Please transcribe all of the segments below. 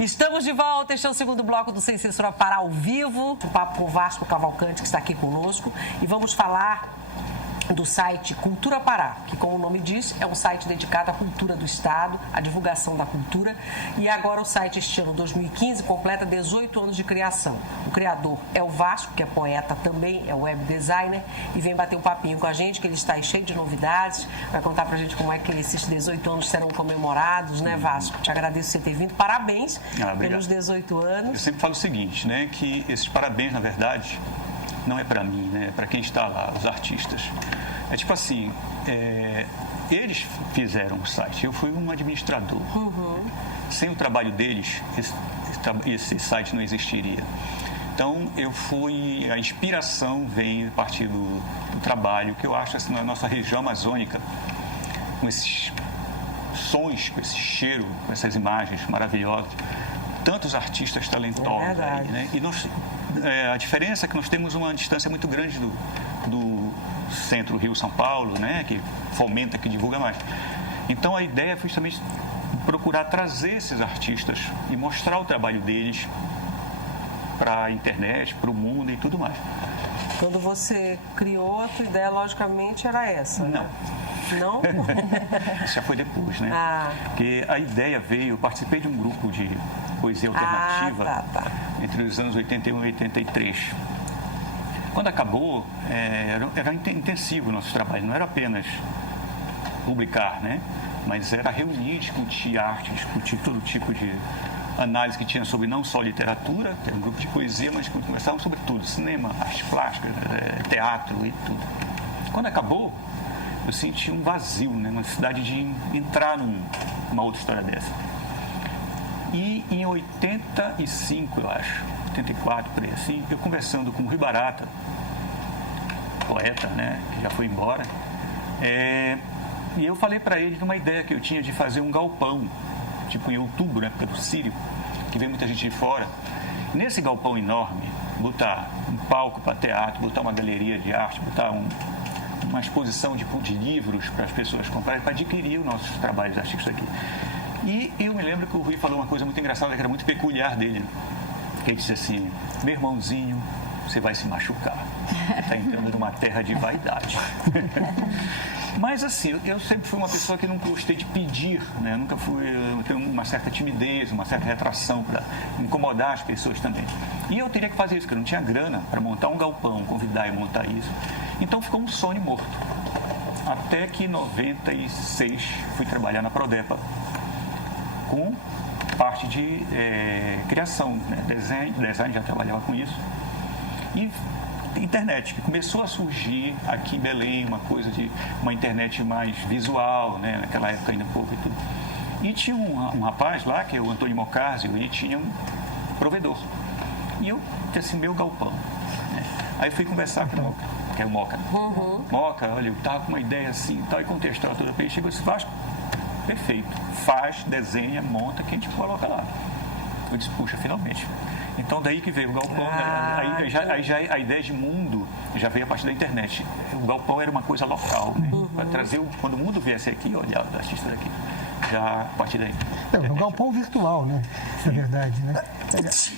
Estamos de volta, este é o segundo bloco do Sem Censura para ao vivo, um papo com o Vasco Cavalcante, que está aqui conosco, e vamos falar do site Cultura Pará, que, como o nome diz, é um site dedicado à cultura do Estado, à divulgação da cultura. E agora o site, este ano 2015, completa 18 anos de criação. O criador é o Vasco, que é poeta também, é web designer, e vem bater um papinho com a gente, que ele está aí cheio de novidades. Vai contar pra gente como é que esses 18 anos serão comemorados, né, Vasco? Te agradeço por você ter vindo. Parabéns pelos 18 anos. Eu sempre falo o seguinte, né, que esses parabéns, na verdade, não é para mim, né? É para quem está lá, os artistas. É tipo assim, eles fizeram o site, eu fui um administrador. Sem o trabalho deles, esse site não existiria. Então, a inspiração vem a partir do trabalho, que eu acho assim, na nossa região amazônica, com esses sons, com esse cheiro, com essas imagens maravilhosas, tantos artistas talentosos aí, né? E a diferença é que nós temos uma distância muito grande do centro Rio-São Paulo, né? Que fomenta, que divulga mais. Então a ideia foi justamente procurar trazer esses artistas e mostrar o trabalho deles para a internet, para o mundo e tudo mais. Quando você criou, a tua ideia, logicamente, era essa, Não. Né? Não? Isso já foi depois, né? Porque a ideia veio, eu participei de um grupo de poesia alternativa entre os anos 81 e 83. Quando acabou, era intensivo o nosso trabalho, não era apenas publicar, né? Mas era reunir, discutir arte, discutir todo tipo de análise que tinha sobre não só literatura, que era um grupo de poesia, mas conversavam sobre tudo, cinema, artes plásticas, teatro e tudo. Quando acabou, eu senti um vazio, né? Uma necessidade de entrar numa outra história dessa. E em 85, eu acho, 84, por aí assim, eu conversando com o Rui Barata, poeta, né, que já foi embora, e eu falei para ele de uma ideia que eu tinha de fazer um galpão, tipo em outubro, na época do Círio, que vem muita gente de fora. Nesse galpão enorme, botar um palco para teatro, botar uma galeria de arte, botar uma exposição de livros para as pessoas comprarem, para adquirir os nossos trabalhos artísticos aqui. E eu me lembro que o Rui falou uma coisa muito engraçada, que era muito peculiar dele, que ele disse assim: meu irmãozinho, você vai se machucar, está entrando numa terra de vaidade. Mas assim, eu sempre fui uma pessoa que não gostei de pedir, né? Nunca fui, eu tenho uma certa timidez, uma certa retração para incomodar as pessoas também. E eu teria que fazer isso, porque eu não tinha grana para montar um galpão, convidar e montar isso. Então ficou um sonho morto. Até que em 96 fui trabalhar na Prodepa, com parte de criação, né? Design, já trabalhava com isso. E internet, que começou a surgir aqui em Belém, uma internet mais visual, né? Naquela época ainda pouco e tudo. E tinha um rapaz lá, que é o Antônio Mocasio, e tinha um provedor. E eu tinha assim, meu galpão, né? Aí fui conversar com o Moca, que é o Moca. Moca, olha, eu estava com uma ideia assim e tal, e contei a história toda. Ele chegou e disse: Vasco, perfeito, faz, desenha, monta, que a gente coloca lá. Eu disse: puxa, finalmente. Então daí que veio o galpão, a ideia de mundo já veio a partir da internet. O galpão era uma coisa local, né? Para trazer, quando o mundo viesse aqui, olhar os artistas daqui, já a partir daí. É um galpão virtual, né? Na verdade, né?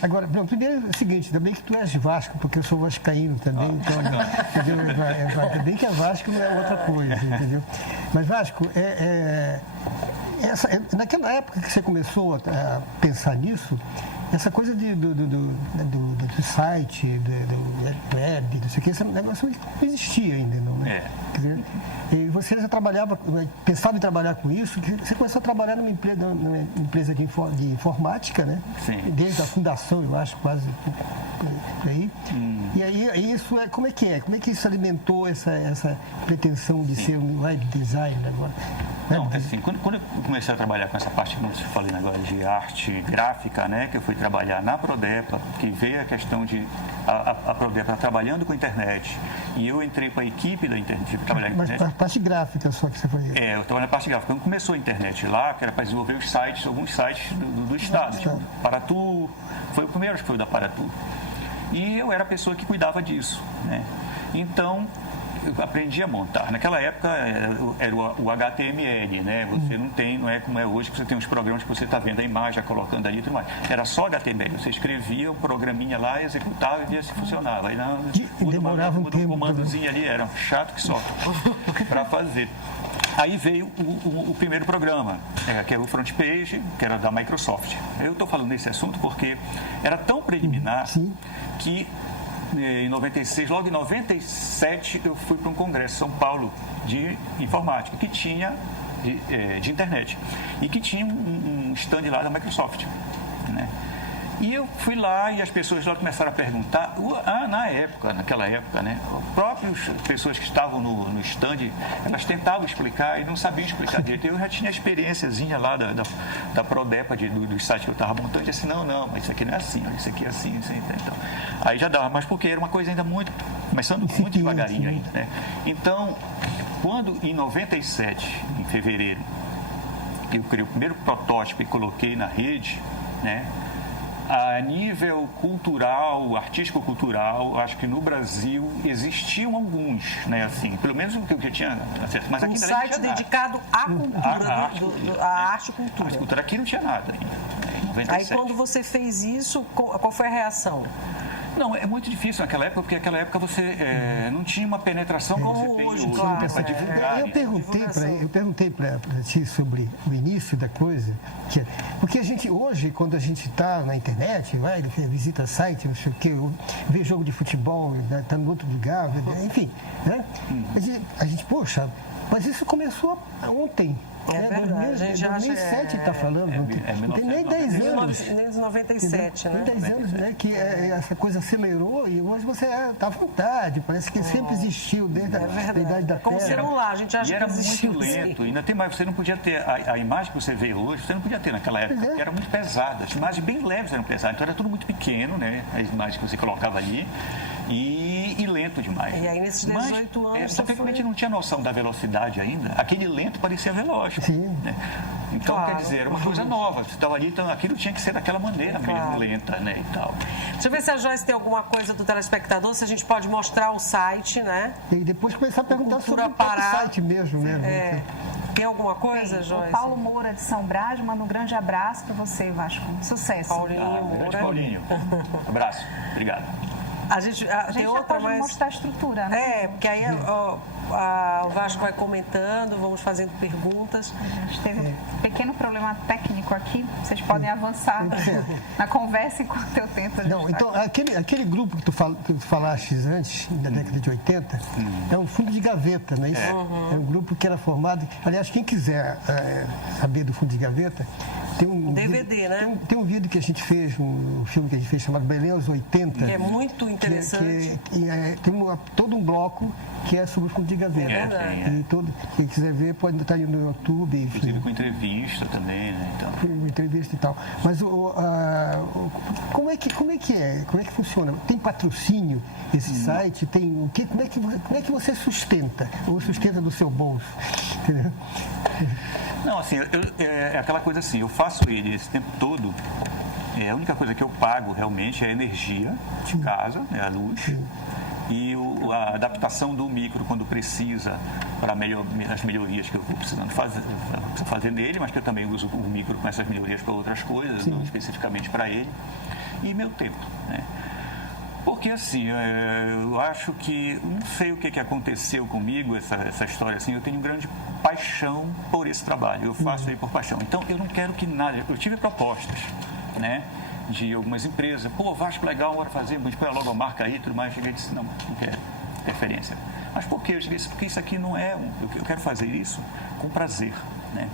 Agora, primeiro é o seguinte, ainda bem que tu és Vasco, porque eu sou vascaíno também, então, entendeu? Ainda bem que é Vasco não é outra coisa, entendeu? Mas Vasco, naquela época que você começou a pensar nisso, essa coisa do site, do web, não sei o que, esse negócio não existia ainda, não, né? Quer dizer, e você já pensava em trabalhar com isso, você começou a trabalhar numa empresa de informática, né? Sim. Desde a fundação, eu acho, quase por aí. E aí isso como é que é? Como é que isso alimentou essa pretensão de ser um web designer agora? Não, assim, quando eu comecei a trabalhar com essa parte, como eu falei agora, de arte gráfica, né, que eu fui trabalhar na Prodepa, que veio a questão de a Prodepa trabalhando com a internet, e eu entrei para a equipe da internet, trabalhar na internet. Mas a parte gráfica só que você foi... eu trabalhei na parte gráfica. Quando começou a internet lá, que era para desenvolver os sites, alguns sites do estado, tipo Paratu, foi o primeiro, acho que foi o da Paratu. E eu era a pessoa que cuidava disso, né? Então, eu aprendi a montar. Naquela época era o HTML, né? Você não é como é hoje, que você tem uns programas que você está vendo a imagem, já colocando ali e tudo mais. Era só HTML. Você escrevia o programinha lá, executava e via se funcionava. Aí demorava um tempo. O comandozinho ali era chato que só para fazer. Aí veio o primeiro programa, que era o Front Page, que era da Microsoft. Eu estou falando desse assunto porque era tão preliminar que em 96, logo em 97, eu fui para um congresso em São Paulo de informática, que tinha de internet, e que tinha um stand lá da Microsoft, né? E eu fui lá e as pessoas lá começaram a perguntar, naquela época, né, as próprias pessoas que estavam no stand, elas tentavam explicar e não sabiam explicar direito. Eu já tinha a experiênciazinha lá da Prodepa, do site que eu estava montando, e disse, não, mas isso aqui não é assim, isso aqui é assim, isso aí. Então, aí já dava, mas porque era uma coisa ainda começando muito devagarinho ainda, né? Então, quando em 97, em fevereiro, eu criei o primeiro protótipo e coloquei na rede, né? A nível cultural, artístico-cultural, acho que no Brasil existiam alguns, né, assim, pelo menos o que eu tinha acesso. Mas aqui site dedicado à cultura, à arte e cultura. A cultura aqui não tinha nada ainda, em 97. Aí quando você fez isso, qual foi a reação? Não, é muito difícil naquela época, porque naquela época você não tinha uma penetração como você tem hoje, claro, para divulgar. Eu perguntei para ti sobre o início da coisa, porque a gente hoje, quando a gente está na internet, visita site, não sei o quê, vê jogo de futebol, está em outro lugar, enfim, né? A gente, poxa, mas isso começou ontem. É verdade, a gente já 2007 está falando, não tem nem 10 anos. Nem 97, né? Nem 10 anos, né? Que essa coisa acelerou e hoje você está à vontade, parece que sempre existiu desde a idade da Como Terra. celular, a gente acha que existiu. Muito lento, ainda tem mais, você não podia ter, a imagem que você vê hoje, você não podia ter naquela época, porque era muito pesada, as imagens bem leves eram pesadas, então era tudo muito pequeno, né? As imagens que você colocava ali. E lento demais. E aí, nesses 18 anos. Só que a gente não tinha noção da velocidade ainda. Aquele lento parecia veloz. Sim. Né? Então, quer dizer, era uma coisa nova. Você estava ali, então aquilo tinha que ser daquela maneira mesmo, lenta, né? E tal. Deixa eu ver se a Joyce tem alguma coisa do telespectador, se a gente pode mostrar o site, né? E depois começar a perguntar sobre o site mesmo, né? Tem alguma coisa, Joyce? O Paulo Moura de São Brás manda um grande abraço para você, Vasco. Sucesso. Paulinho Moura. Paulinho. Abraço. Obrigado. A gente tem outra, pode mostrar a estrutura, né? Porque aí o Vasco vai comentando, vamos fazendo perguntas. A gente teve um pequeno problema técnico aqui, vocês podem avançar na conversa enquanto eu tento. Não, então, aquele grupo que tu falaste antes, da década de 80, é um fundo de gaveta, não é isso? É um grupo que era formado. Aliás, quem quiser saber do fundo de gaveta, tem um DVD, né? Tem um vídeo que a gente fez, um filme que a gente fez chamado Belém aos 80. Que é muito interessante. Tem todo um bloco que é sobre o fundo de gaveta. E quem quiser ver pode estar aí no YouTube. Inclusive com entrevista também, né? Então. Com entrevista e tal. Mas como é que funciona? Tem patrocínio esse site? Tem como é que você sustenta? Ou sustenta do seu bolso? Entendeu? Não, assim, é aquela coisa assim, eu faço ele esse tempo todo, a única coisa que eu pago realmente é a energia de casa, a luz, e a adaptação do micro quando precisa para as melhorias que eu vou precisando fazer nele, mas que eu também uso o micro com essas melhorias para outras coisas, não especificamente para ele, e meu tempo, né? Porque assim, eu acho que, não sei o que aconteceu comigo, essa história assim, eu tenho grande paixão por esse trabalho, eu faço ele por paixão. Então, eu não quero que nada, eu tive propostas, né, de algumas empresas, Vasco, legal, bora fazer, vamos esperar logo a marca aí e tudo mais, eu disse, não quero preferência. Mas por quê? Eu disse, porque isso aqui não é, eu quero fazer isso com prazer, né.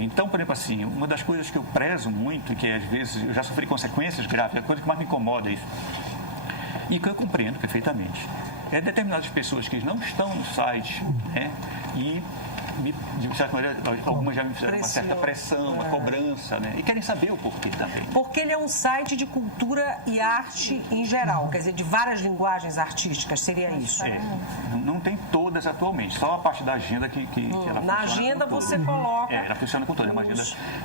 Então, por exemplo, assim, uma das coisas que eu prezo muito, e que às vezes eu já sofri consequências graves, a coisa que mais me incomoda é isso, e que eu compreendo perfeitamente, determinadas pessoas que não estão no site, né, e de certa maneira, algumas já me fizeram uma certa pressão, uma cobrança, né? E querem saber o porquê também. Porque ele é um site de cultura e arte em geral, quer dizer, de várias linguagens artísticas, seria isso? Não tem todas atualmente, só a parte da agenda que ela na agenda você coloca. Ela funciona com toda, é uma agenda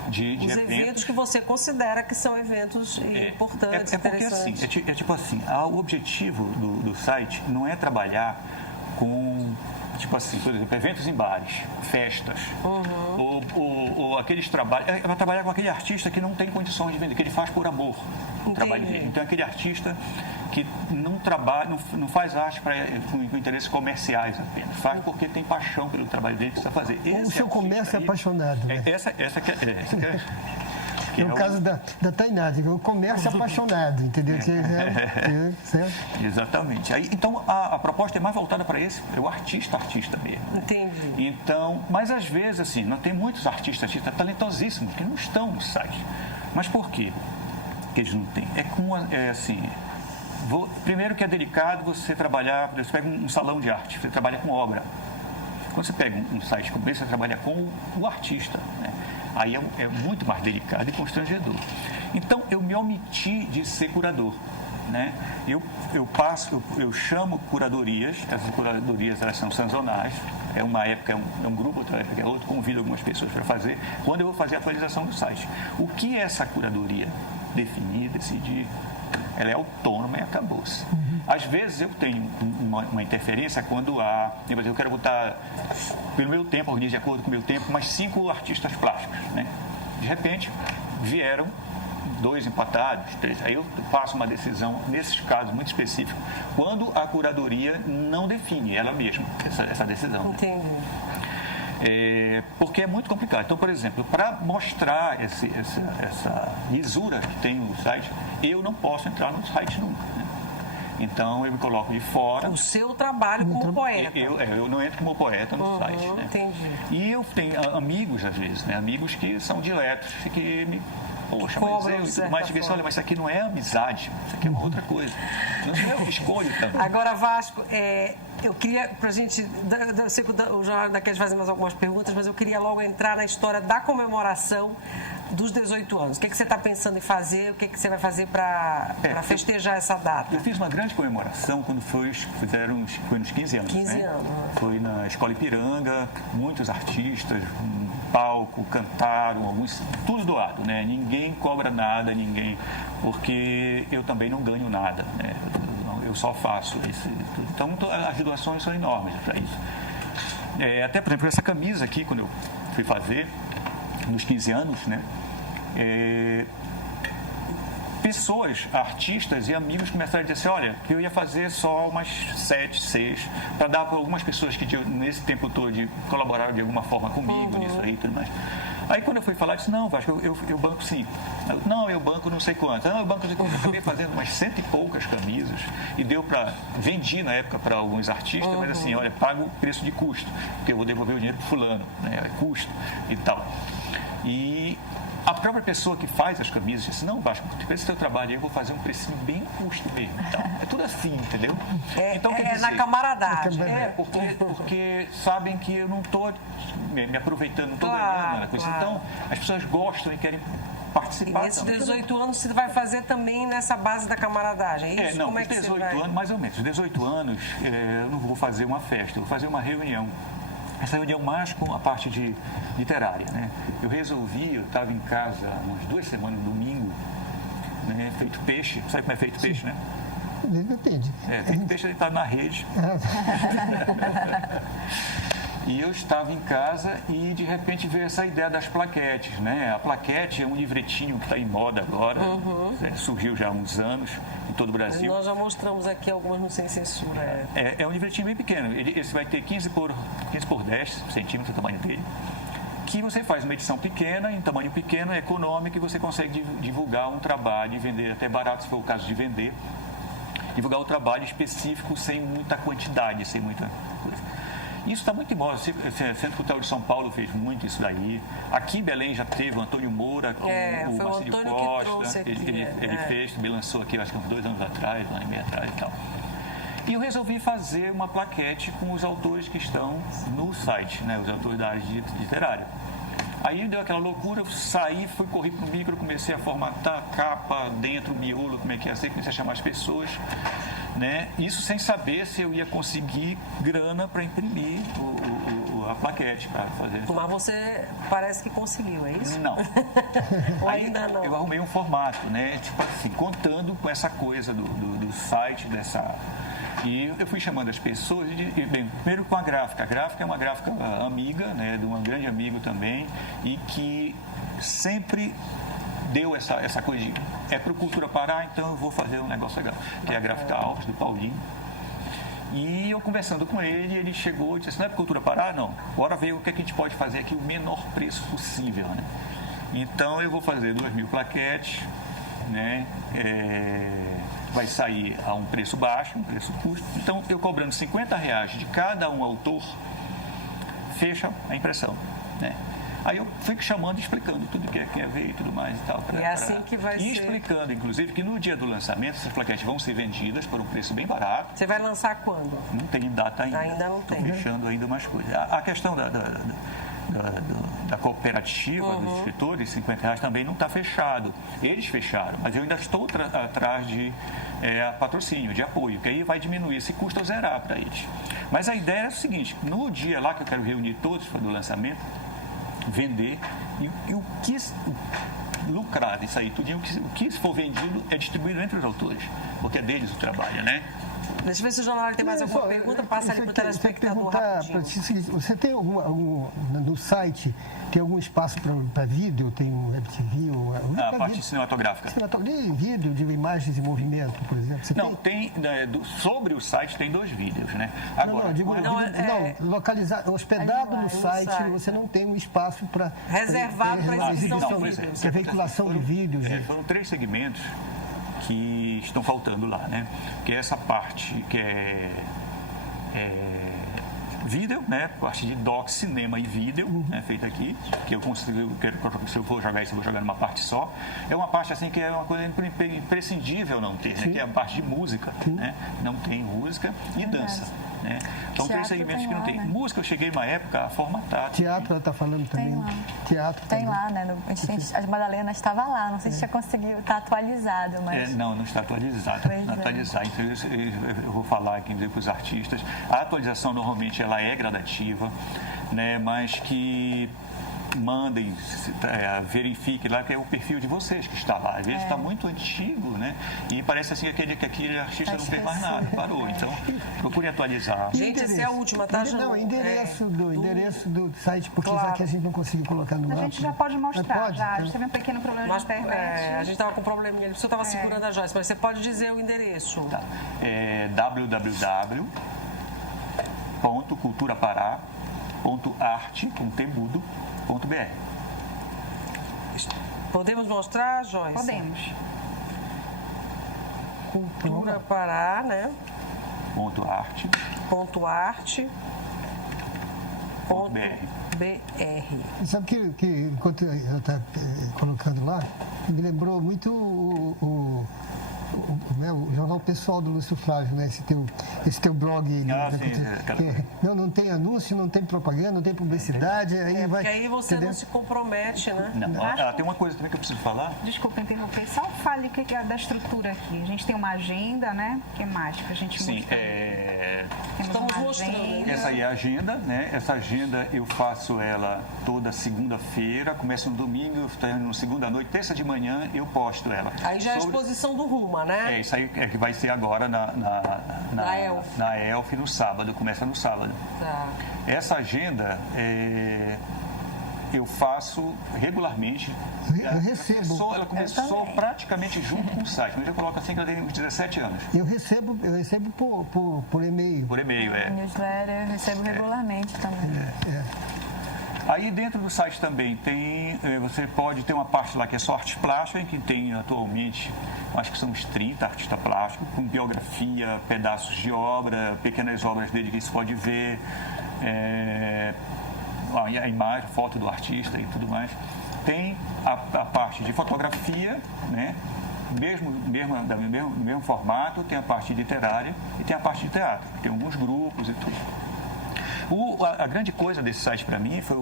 de eventos que você considera que são eventos importantes, porque assim, interessantes. tipo assim, o objetivo do site não é trabalhar com, tipo assim, por exemplo, eventos em bares, festas, ou aqueles trabalhos. Vai trabalhar com aquele artista que não tem condições de vender, que ele faz por amor o trabalho dele. Então, aquele artista que não trabalha, não faz arte com interesses comerciais apenas, faz porque tem paixão pelo trabalho dele que precisa fazer. O seu comércio é apaixonado. Né? Essa que é no caso da Tainá, o comércio apaixonado, entendeu? Certo? Exatamente. Aí, então, a proposta é mais voltada para o artista mesmo. Né? Entendi. Então, mas às vezes, assim, não tem muitos artistas talentosíssimos que não estão no site. Mas por quê que eles não têm? Primeiro que é delicado você trabalhar, você pega um salão de arte, você trabalha com obra. Quando você pega um site como esse, você trabalha com o artista, né? Aí é muito mais delicado e constrangedor. Então, eu me omiti de ser curador, né? Eu chamo curadorias, essas curadorias elas são sazonais, uma época é um grupo, outra época é outro, convido algumas pessoas para fazer, quando eu vou fazer a atualização do site. O que é essa curadoria? Definir, decidir, ela é autônoma e acabou-se. Às vezes eu tenho uma interferência quando eu quero botar, pelo meu tempo, organizo de acordo com o meu tempo, mais 5 artistas plásticos, né? De repente, vieram 2 empatados, 3. Aí eu faço uma decisão, nesses casos muito específicos, quando a curadoria não define ela mesma essa decisão. Entendi. Né? Porque é muito complicado. Então, por exemplo, para mostrar essa lisura que tem no site, eu não posso entrar no site nunca. Né? Então, eu me coloco de fora. O seu trabalho como poeta. Eu não entro como poeta no site. Né? Entendi. E eu tenho amigos, às vezes, né? Amigos que são diletos, que me... Poxa, mas isso aqui não é amizade, isso aqui é uma outra coisa. Não sou eu que escolho também. Agora, Vasco, eu queria, pra gente, eu sei que o João ainda quer fazer mais algumas perguntas, mas eu queria logo entrar na história da comemoração dos 18 anos. O que você está pensando em fazer? O que você vai fazer para festejar essa data? Eu fiz uma grande comemoração quando foi nos 15 anos. 15 né? anos. Foi na Escola Ipiranga, muitos artistas, um palco, cantaram, alguns, tudo doado, né? Ninguém cobra nada, porque eu também não ganho nada, né? Eu só faço isso. Então, as doações são enormes para isso. Até, por exemplo, essa camisa aqui, quando eu fui fazer, nos 15 anos, né? Pessoas, artistas e amigos começaram a dizer assim, olha, que eu ia fazer só umas 7, 6, para dar para algumas pessoas que nesse tempo todo colaboraram de alguma forma comigo, nisso aí e tudo mais. Aí quando eu fui falar, eu disse, não, Vasco, eu banco 5. Não, eu banco não sei quanto. Não, eu banco... Eu acabei fazendo umas 100 e poucas camisas e vendi na época para alguns artistas, mas assim, olha, pago o preço de custo, porque eu vou devolver o dinheiro para fulano, né? É custo e tal. E a própria pessoa que faz as camisas disse, não, Vasco, esse teu trabalho aí eu vou fazer um precinho bem custo mesmo. Então, é tudo assim, entendeu? Então, quer dizer, na camaradagem. Porque sabem que eu não estou me aproveitando, não estou ganhando na coisa. Claro. Então, as pessoas gostam e querem participar. E nesses 18 anos você vai fazer também nessa base da camaradagem, é isso? Não, os 18 anos, mais ou menos. Os 18 anos, eu não vou fazer uma festa, eu vou fazer uma reunião. Essa reunião mais com a parte literária, né? Eu estava em casa umas 2 semanas, no domingo, né? Feito peixe, sabe como é feito peixe, né? Depende. Feito peixe, ele está na rede. E eu estava em casa e, de repente, veio essa ideia das plaquetes, né? A plaquete é um livretinho que está em moda agora, surgiu já há uns anos em todo o Brasil. Nós já mostramos aqui algumas no Sem Censura. É um livretinho bem pequeno, esse vai ter 15 por 10 centímetros o tamanho dele, que você faz uma edição pequena, em tamanho pequeno, é econômico, e você consegue divulgar um trabalho e vender até barato, se for o caso de vender, divulgar um trabalho específico sem muita quantidade, sem muita coisa. Isso está muito em moda. O Centro Cultural de São Paulo fez muito isso daí. Aqui em Belém já teve o Antônio Moura com o Marcílio Costa. Ele fez, também lançou aqui, acho que uns 2 anos atrás, 1 ano e meio atrás e tal. E eu resolvi fazer uma plaquete com os autores que estão no site, né, os autores da área literária. Aí deu aquela loucura, eu saí, corri pro micro, comecei a formatar a capa dentro, o miolo, como é que ia ser, comecei a chamar as pessoas, né? Isso sem saber se eu ia conseguir grana para imprimir a plaquete, para fazer. Mas você parece que conseguiu, é isso? Não. Ou Aí ainda não? Eu arrumei um formato, né? Tipo assim, contando com essa coisa do site, dessa... E eu fui chamando as pessoas, bem, primeiro com a gráfica. A gráfica é uma gráfica amiga, né, de um grande amigo também, e que sempre deu essa coisa de, para o Cultura Pará, então eu vou fazer um negócio legal, que é a Gráfica Alves, do Paulinho. E eu conversando com ele chegou e disse, não é para Cultura Pará? Não. Bora ver o que a gente pode fazer aqui, o menor preço possível, né? Então eu vou fazer 2.000 plaquetes, né? Vai sair a um preço baixo, um preço custo. Então, eu cobrando R$50 de cada um autor, fecha a impressão, né? Aí eu fico chamando e explicando tudo que quer ver e tudo mais e tal. E é assim que vai ser. E explicando, inclusive, que no dia do lançamento, essas plaquetes vão ser vendidas por um preço bem barato. Você vai lançar quando? Não tem data ainda. Ainda não tem. Estou fechando ainda umas coisas. A questão da cooperativa dos escritores, R$50 também não está fechado. Eles fecharam, mas eu ainda estou atrás de patrocínio, de apoio, que aí vai diminuir esse custo ou zerar para eles. Mas a ideia é o seguinte, no dia lá que eu quero reunir todos para o lançamento, vender, e o que lucrar disso aí, tudo, o que for vendido é distribuído entre os autores, porque é deles o trabalho, né? Deixa eu ver se o jornal tem mais alguma pergunta. Passa ali para o telespectador rapidinho. Você tem no site, tem algum espaço para vídeo? Tem um WebTV? A parte cinematográfica. Vídeo de imagens em movimento, por exemplo? Tem, sobre o site tem 2 vídeos, né? Agora, localizado, hospedado no site, você não tem um espaço para... Reservado para exibição de vídeos. Que é veiculação de vídeos. Foram 3 segmentos que estão faltando lá, né? Que é essa parte que é vídeo, né? Parte de doc, cinema e vídeo, né? Feita aqui, que eu consigo, se eu for jogar isso, eu vou jogar numa parte só. É uma parte assim que é uma coisa imprescindível não ter, né? Que é a parte de música, né? Não tem música e dança, né? São 3 segmentos que não tem. Né? Música, eu cheguei uma época a formatar. Teatro, ela está falando também. Tem lá. Teatro tem também. Lá, né? As Madalenas estava lá, não sei se já conseguiu, está atualizado, mas... não está atualizado. Não atualizado. Então, eu vou falar aqui para os artistas. A atualização, normalmente, ela é gradativa, né? Mas que mandem, verifiquem lá que é o perfil de vocês que está lá. Às vezes está muito antigo, né? E parece assim que aquele artista não fez mais nada, parou. Então, procure atualizar. Gente, essa é a última, tá, João? Não, endereço do site, porque já que a gente não conseguiu colocar no ar. A gente já pode mostrar, pode, já. A gente teve um pequeno problema na internet. A gente estava com um probleminha, você estava segurando a Joyce, mas você pode dizer o endereço. Tá. www.culturapará.arte.br. Podemos mostrar, Joyce? Podemos. Cultura Pará, né? arte. BR. Sabe que enquanto eu estava colocando lá, me lembrou muito o jornal pessoal do Lúcio Flávio, né? Esse teu blog. Não tem anúncio, não tem propaganda, não tem publicidade. Porque aí você não se compromete, né? Não. Tem uma coisa também que eu preciso falar. Desculpa interromper, só fale o que é da estrutura aqui. A gente tem uma agenda, né? O que mais para a gente mostrar? Estamos mostrando. Essa aí é a agenda, né? Essa agenda eu faço ela toda segunda-feira, começa no domingo, no segunda noite, terça de manhã eu posto ela. Aí já é a exposição do Ruma, né? Isso aí é que vai ser agora na ELF no sábado, começa no sábado. Tá. Essa agenda eu faço regularmente. Eu recebo. Ela começou praticamente junto com o site, mas eu coloco assim que ela tem uns 17 anos. Eu recebo por e-mail. Por e-mail, Newsletter, eu recebo regularmente também. Aí dentro do site também você pode ter uma parte lá que é só arte plástica, em que tem atualmente, acho que são uns 30 artistas plásticos, com biografia, pedaços de obra, pequenas obras dele que você pode ver, a imagem, foto do artista e tudo mais. Tem a parte de fotografia, né? Mesmo formato, tem a parte literária e tem a parte de teatro, tem alguns grupos e tudo. A grande coisa desse site para mim foi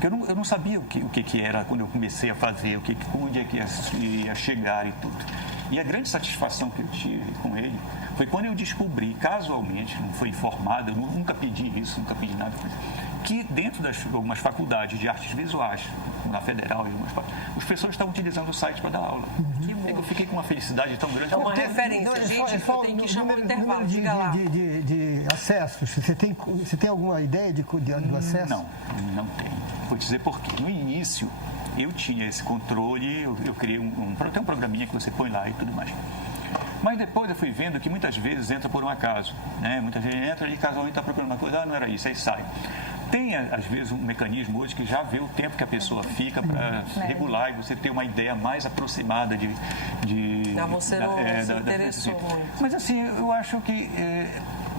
Porque eu não sabia o que era quando eu comecei a fazer, onde é que ia chegar e tudo. E a grande satisfação que eu tive com ele foi quando eu descobri, casualmente, não foi informado, eu nunca pedi isso, nunca pedi nada, que dentro das algumas faculdades de artes visuais, na Federal e algumas os professores estavam utilizando o site para dar aula. Eu fiquei com uma felicidade tão grande. É uma referência, gente, eu tenho que chamar o intervalo, diga lá. De acessos, você tem alguma ideia do acesso? Não tenho. Vou dizer por quê. No início, eu tinha esse controle, eu criei tem um programinha que você põe lá e tudo mais. Mas depois eu fui vendo que muitas vezes entra por um acaso, né? Muita gente entra e casualmente está procurando uma coisa, não era isso, aí sai. Tem, às vezes, um mecanismo hoje que já vê o tempo que a pessoa fica para regular e você ter uma ideia mais aproximada de você não se interessou muito. Mas, assim, eu acho que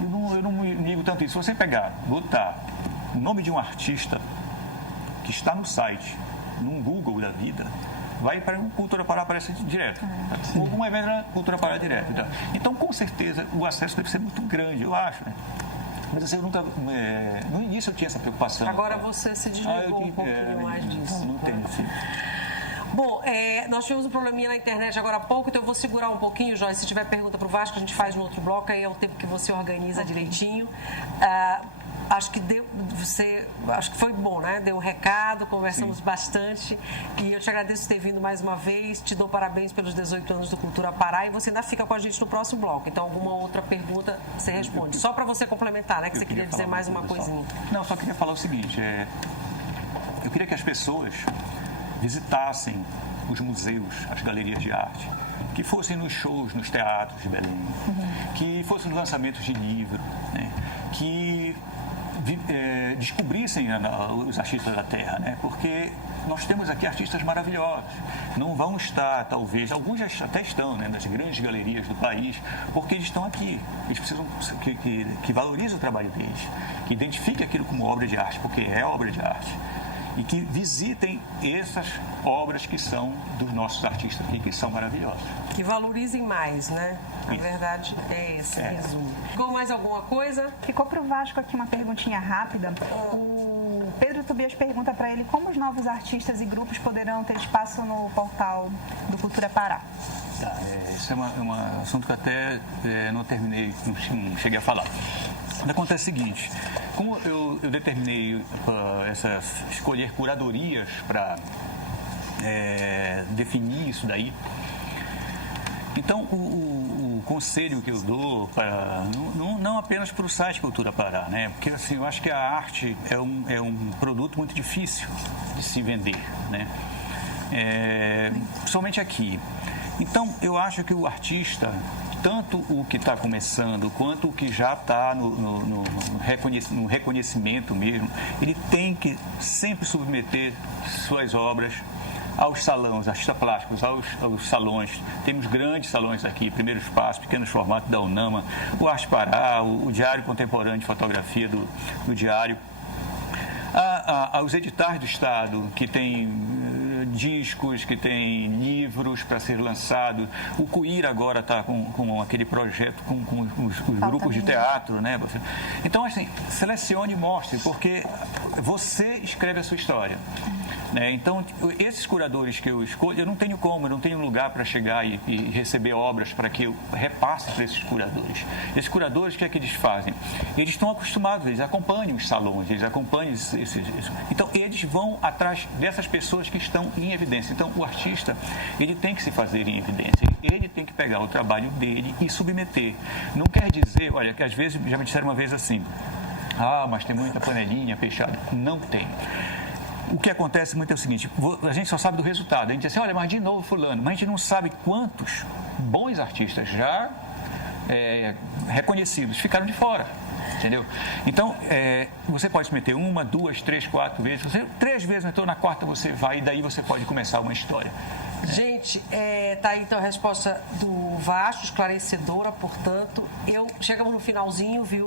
eu não me ligo tanto isso. Se você botar o nome de um artista que está no site, num Google da vida, vai para o Cultura Pará, aparece direto. Algum evento na Cultura Pará direto. Então, com certeza, o acesso deve ser muito grande, eu acho, né? Mas assim, eu nunca... no início eu tinha essa preocupação. Agora você se desligou um pouquinho mais disso. Não tenho, sim. Bom, nós tivemos um probleminha na internet agora há pouco, então eu vou segurar um pouquinho, Joyce. Se tiver pergunta para o Vasco, a gente faz no outro bloco, aí é o tempo que você organiza direitinho. Acho que foi bom, né? Deu um recado, conversamos bastante e eu te agradeço por ter vindo mais uma vez, te dou parabéns pelos 18 anos do Cultura Pará e você ainda fica com a gente no próximo bloco. Então, alguma outra pergunta você responde. Só para você complementar, né? Que você queria dizer mais uma coisinha. Não, só queria falar o seguinte, eu queria que as pessoas visitassem os museus, as galerias de arte, que fossem nos shows, nos teatros de Belém, que fossem nos lançamentos de livro, né? Que descobrissem os artistas da terra, né? Porque nós temos aqui artistas maravilhosos. Não vão estar, talvez, alguns já até estão, né, nas grandes galerias do país, porque eles estão aqui. Eles precisam que valorize o trabalho deles, que identifique aquilo como obra de arte, porque é obra de arte. E que visitem essas obras que são dos nossos artistas aqui, que são maravilhosas. Que valorizem mais, né? A verdade é esse resumo. Ficou mais alguma coisa? Ficou para o Vasco aqui uma perguntinha rápida. O Pedro Tobias pergunta para ele como os novos artistas e grupos poderão ter espaço no portal do Cultura Pará. Esse é um assunto que até não terminei, não cheguei a falar. Acontece o seguinte, como eu determinei escolher curadorias para definir isso daí, então o conselho que eu dou, não apenas para o site Cultura Pará, né? Porque assim, eu acho que a arte é um produto muito difícil de se vender, né? Principalmente aqui. Então, eu acho que o artista, tanto o que está começando, quanto o que já está no reconhecimento mesmo, ele tem que sempre submeter suas obras aos salões, artistas plásticos, aos salões. Temos grandes salões aqui, Primeiro Espaço, Pequenos Formatos da UNAMA, o Arte Pará, o Diário Contemporâneo de Fotografia do Diário, aos editais do Estado, que tem discos, que tem livros para ser lançados. O CUIR agora está com aquele projeto com os grupos de teatro, né? Então, assim, selecione e mostre, porque você escreve a sua história. Né? Então, esses curadores que eu escolho, eu não tenho lugar para chegar e receber obras para que eu repasse para esses curadores. Esses curadores, o que é que eles fazem? Eles estão acostumados, eles acompanham os salões, eles acompanham então, eles vão atrás dessas pessoas que estão em evidência. Então, o artista, ele tem que se fazer em evidência, ele tem que pegar o trabalho dele e submeter. Não quer dizer, olha, que às vezes, já me disseram uma vez assim, mas tem muita panelinha fechada. Não tem. O que acontece muito é o seguinte, a gente só sabe do resultado. A gente diz assim, olha, mas de novo fulano. Mas a gente não sabe quantos bons artistas já reconhecidos ficaram de fora. Entendeu? Então, você pode se meter 1, 2, 3, 4 vezes. Você 3 vezes entrou, na 4ª você vai e daí você pode começar uma história. Gente, tá aí então a resposta do Vasco, esclarecedora, portanto. Chegamos no finalzinho, viu?